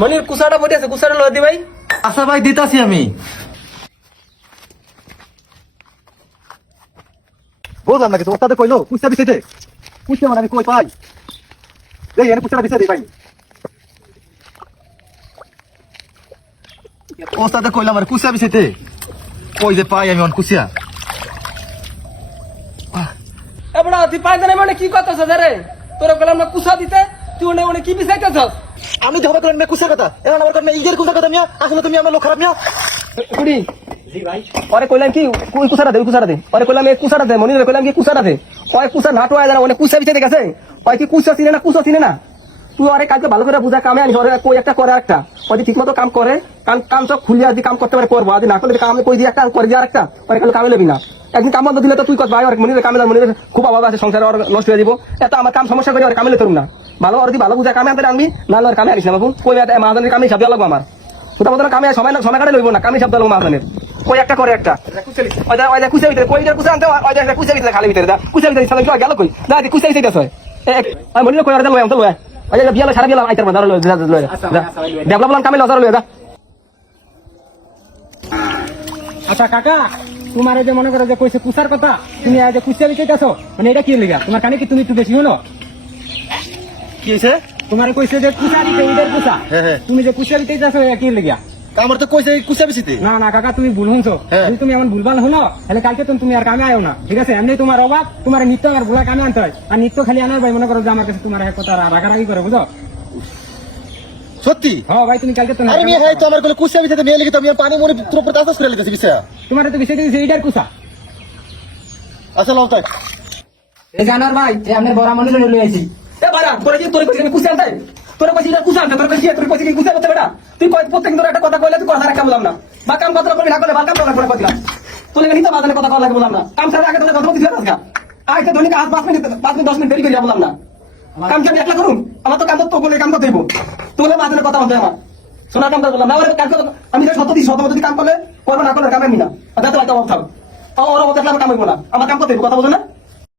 মনির কুসাটা পড়ে আছে, কুসাটা লয়ে দি ভাই। আচ্ছা ভাই দিতাছি আমি। বুঝলাম নাকি তো ওস্তাদে কইলো কুচা বিছাইতে, কুচা মানে আমি কই পাই এই এনে কুচাটা বিছাই দেই ভাই। ওস্তাদে কইলাম আর কুচা বিছাইতে, কই যে পাই আমি অন কুচিয়া। এ বড়া তুই পাই জানে মানে কি কথা আছে রে? তোর কলাম না কুসা দিতে, তুই ওনে কি বিছাইতেছস? আমি তো হবে করেন না কুচার কথা, এখন আমার করেন ইগের কুচার কথা মিয়া। আসলে তুমি আমার লোক খারাপ মিয়া। কুড়ি জি ভাই, পরে কইলাম কি ওই কুসাটা দে। পরে কইলাম এই কুসাটা দে, মনিরে কইলাম কি কুসাটা দে। ওই কুসা নাটো আয় জানা, ওনে কুসা বিছাইতে গেছে। ওই কি কুসা চিনে না, কুসা চিনে না। তুই আরে কালকে ভালো করে বুঝা, কামে আনি ওরে কই একটা করে একটা। ওই ঠিক মতো কাম করে, কাম সব খুলিয়া দি কাম করতে পারে করবো, আজ না করলে কাম আমি কই দি একটা করে দি আরেকটা। পরে কাল কামে লবি না। একদিন কাম বন্ধ দিলে তো তুই কত ভাই, আর মনিরে কামে মনিরে খুব অভাব আছে, সংসারে ওর নষ্ট হয়ে যাব। এত আমার কাম সমস্যা করে আর কামে লইতাম না। ভালো আর দি ভালো বুঝা কামে আনতে আনবি, না আর কামে আনিস না বাবু। কই মাহাজনের কামে হিসাব দেওয়া লাগবো আমার। কোথাও মতো কামে সময় কাটে লইব না, কামে হিসাব দেওয়া লাগবো মাহাজনের। কই একটা করে একটা কুচা ভিতরে কই কুচা আনতে কুচা ভিতরে খালি ভিতরে দা কুচা ভিতরে সালা গেল কই দা কুচা ভিতরে আছে। মনিরে কই আর দা লই আনতে লই বিয়ালে সারা বিয়ালে আইতার বাজার লই ডেভেলপ প্ল্যান কামে লজার লই দা। আচ্ছা কাকা, তোমার যে মনে করো যে কইছে কুসার কথা, তুমি আজ কুচা বিছাইতেছো, মানে এটা কি লিগা? তোমার কানে কি তুমি একটু বেশি হলো? কি হইছে? তোমার কইছে যে কুচা দিতে ইদের কুচা, তুমি যে কুচা বিছাইতেছো এটা কি লিগা? আমার তো কইছে কুচা বিছিতে। না না কাকা, তুমি ভুল শুনছো। যদি তুমি এমন ভুলভাল হলো, তাহলে কালকে তুমি আর কামে আয়ো না, ঠিক আছে? এমনি তোমার অভাব, তোমার নিত্য আর ভুলা কামে আনতে হয়। আর নিত্য খালি আনার ভাই মনে করো যে আমার কাছে তোমার এক কথা রাগারাগি করে, বুঝো? সত্যি? হ্যাঁ ভাই, তুমি কালকে তো আরে মেয়ে ভাই তো আমার কোলে কুচা বিছাতে মেয়ে লাগি, তো আমি পানি মনে তোর উপর তাসাস করে লিখেছি বিছা। তোমার তো বিষয় দিয়েছে ইদের কুচা। আচ্ছা লও তাই এই জানার ভাই, এই আপনার বড় মানুষ লই আইছি। এ বাড়া তোরে কি তোরে কইছিস আমি কুচা আনতে? তোরে কইছিস না কুচা আনতে, তোরে কইছিস কি কুচা করতে বেটা? তুই প্রত্যেকদিন তোর একটা কথা কইলে তুই কথা রাখা বললাম না। বা কাম কথা করবি না করলে বা কাম করে কইলাম। তোর লাগি তো বাজারে কথা কইলা লাগে বললাম না। কাম ছাড়া আগে তোরে কথা বলছিস না আজকে। আইতে ধনিক হাত 5 মিনিট 10 মিনিট দেরি কইলা বললাম না। কাম কি আমি একলা করুম? আমার তো কাম তো বলে কাম করতে হইব। তোরে বাজারে কথা বলতে আমার। শোনা কাম বললাম না, ওরে কাম আমি যে শত যদি কাম করলে করব না করলে কাম আমি না। আচ্ছা তো একটা কথা। ওর মত কাম হইব না। আমার কাম করতে হইব, কথা বলছ না?